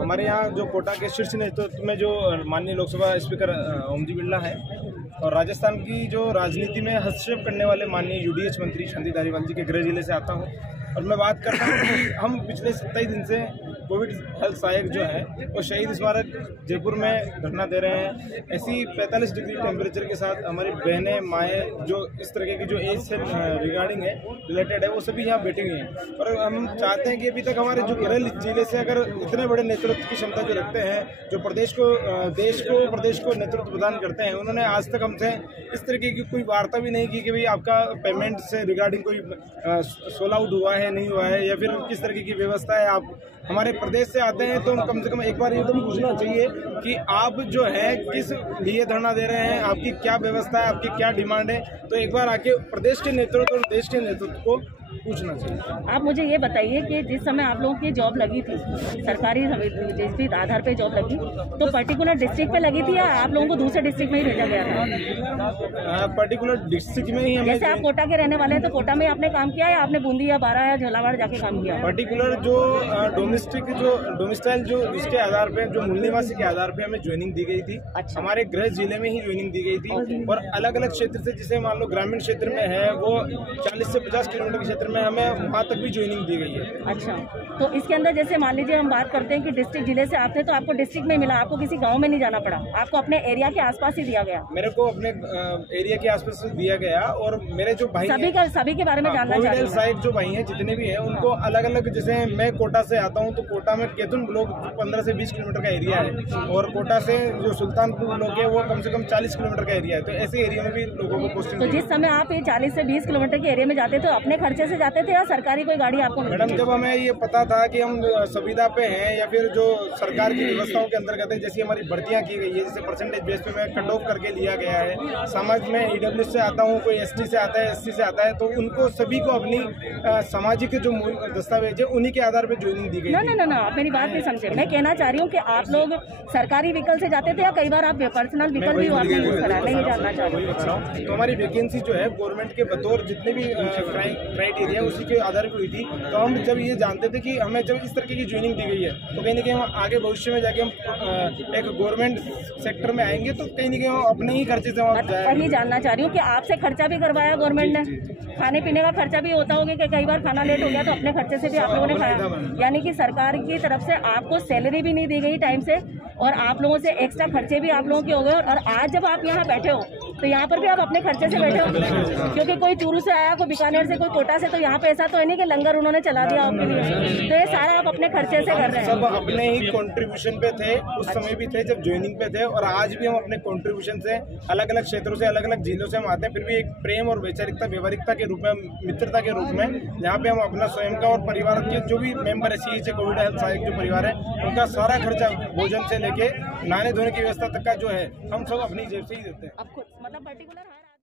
हमारे यहाँ जो कोटा के शीर्ष नेतृत्व में जो माननीय लोकसभा स्पीकर ओम जी बिरला है और राजस्थान की जो राजनीति में हस्तक्षेप करने वाले माननीय यूडीएच मंत्री शांति धारीवाल जी के गृह जिले से आता हूँ और मैं बात करता हूँ कि हम पिछले 27 दिन से कोविड हेल्थ सहायक जो है वो शहीद स्मारक जयपुर में धरना दे रहे हैं। ऐसी 45 डिग्री टेम्परेचर के साथ हमारी बहनें माएँ जो इस तरह की जो एज से रिगार्डिंग है रिलेटेड है वो सभी यहाँ बैठी हुई हैं और हम चाहते हैं कि अभी तक हमारे जो गृह जिले से अगर इतने बड़े नेतृत्व की क्षमता जो रखते हैं जो प्रदेश को नेतृत्व प्रदान करते हैं उन्होंने आज तक हमसे इस तरीके की कोई वार्ता भी नहीं की कि भाई आपका पेमेंट से रिगार्डिंग कोई सोल आउट हुआ है नहीं हुआ है या फिर किस तरीके की व्यवस्था है। आप हमारे प्रदेश से आते हैं तो कम से कम एक बार ये तो पूछना चाहिए कि आप जो है किस लिए धरना दे रहे हैं, आपकी क्या व्यवस्था है, आपकी क्या डिमांड है। तो एक बार आके प्रदेश के नेतृत्व और देश के नेतृत्व को पूछना चाहिए। आप मुझे ये बताइए कि जिस समय आप लोगों की जॉब लगी थी सरकारी जिस आधार पे जॉब लगी तो पर्टिकुलर डिस्ट्रिक्ट पे लगी थी या आप लोगों को दूसरे डिस्ट्रिक्ट में ही भेजा गया था? पर्टिकुलर डिस्ट्रिक्ट में ही। जैसे आप कोटा के रहने वाले हैं तो कोटा में आपने काम किया या आपने बूंदी या बारा या झालावाड़ जाके काम किया? पर्टिकुलर जो डोमिसाइल जो इसके आधार पे जो मूल निवासी के आधार पे हमें ज्वाइनिंग दी गई थी। अच्छा। हमारे गृह जिले में ही ज्वाइनिंग दी गई थी और अलग अलग क्षेत्र से जिसे मान लो ग्रामीण क्षेत्र में है वो 40 से 50 किलोमीटर के क्षेत्र में हमें वहाँ तक भी ज्वाइनिंग दी गई है। अच्छा, तो इसके अंदर जैसे मान लीजिए हम बात करते हैं कि डिस्ट्रिक्ट जिले से आते हैं तो आपको डिस्ट्रिक्ट में मिला, आपको किसी गांव में नहीं जाना पड़ा, आपको अपने एरिया के आसपास ही दिया गया? मेरे को अपने एरिया के आसपास दिया गया और मेरे जो भाई सभी के बारे में जानना चाहते हैं। साइड जो भाई हैं जितने भी हैं उनको अलग अलग, जैसे मैं कोटा से आता हूँ तो कोटा में केतुन ब्लॉक 15 से 20 किलोमीटर का एरिया है और कोटा से जो सुल्तानपुर ब्लॉक है वो कम से कम 40 किलोमीटर का एरिया है। तो ऐसे एरिया में भी लोगों को पोस्टिंग। तो जिस समय आप ये 40 से 20 किलोमीटर के एरिया में जाते तो अपने खर्चे से जाते थे या सरकारी कोई गाड़ी आपको? मैडम जब हमें ये पता था कि हम सुविधा पे हैं या फिर जो सरकार की व्यवस्थाओं के अंतर्गत है, जैसी हमारी भर्तियां की गई है, जैसे परसेंटेज बेस पे मैं कट ऑफ करके लिया गया है। समाज में ईडब्ल्यू से आता हूँ, कोई एसटी से आता है, एससी से आता है, तो उनको सभी को अपनी सामाजिक जो दस्तावेज है उन्हीं के आधार पर ज्वाइनिंग दी गई। ना आप मेरी बात नहीं समझे। मैं कहना चाह रही हूँ कि आप लोग सरकारी व्हीकल से जाते थे या कई बार आप पर्सनल व्हीकल भी आपने यूज करा? नहीं जानना चाह रही। तो हमारी वैकेंसी जो है गवर्नमेंट के बतौर जितने भी क्राइटेरिया उसी के आधार पर हुई थी। तो हम जब ये जानते थे कि हमें जब इस तरह की ज्वाइनिंग दी गई है तो कहीं ना कहीं हम आगे भविष्य में जाके हम एक गवर्नमेंट सेक्टर में आएंगे तो कहीं ना कहीं हम अपने ही खर्चे से वहाँ जाएंगे। वही जानना चाह रही हूँ कि आपसे खर्चा भी करवाया गवर्नमेंट ने, खाने पीने का खर्चा भी होता होगा कि कई बार खाना लेट हो गया तो अपने खर्चे से भी आप लोगों ने खाया, यानी कि सरकार की तरफ से आपको सैलरी भी नहीं दी गई टाइम से और आप लोगों से एक्स्ट्रा खर्चे भी आप लोगों के हो गए। और आज जब आप यहाँ बैठे हो तो यहाँ पर भी आप अपने खर्चे से बैठे हो, क्योंकि कोई चूरू से आया, कोई बीकानेर से, कोई कोटा से, तो यहाँ पे ऐसा तो है नहीं कि लंगर उन्होंने चला दिया आपके लिए। तो ये सारा आप अपने खर्चे से कर रहे हैं। सब अपने ही कंट्रीब्यूशन पे थे, उस समय भी थे जब ज्वाइनिंग पे थे और आज भी हम अपने कंट्रीब्यूशन से अलग अलग क्षेत्रों से अलग अलग जिलों से हम आते हैं, फिर भी एक प्रेम और वैचारिकता व्यवहारिकता के रूप में, मित्रता के रूप में यहाँ पे हम अपना स्वयं का और परिवार के जो भी मेंबर है सीएचए कोविड हेल्थ सहायक जो परिवार है उनका सारा खर्चा भोजन से लेके नहाने धोने की व्यवस्था तक का जो है हम सब अपनी जेब से ही देते हैं। मतलब पर्टिकुलर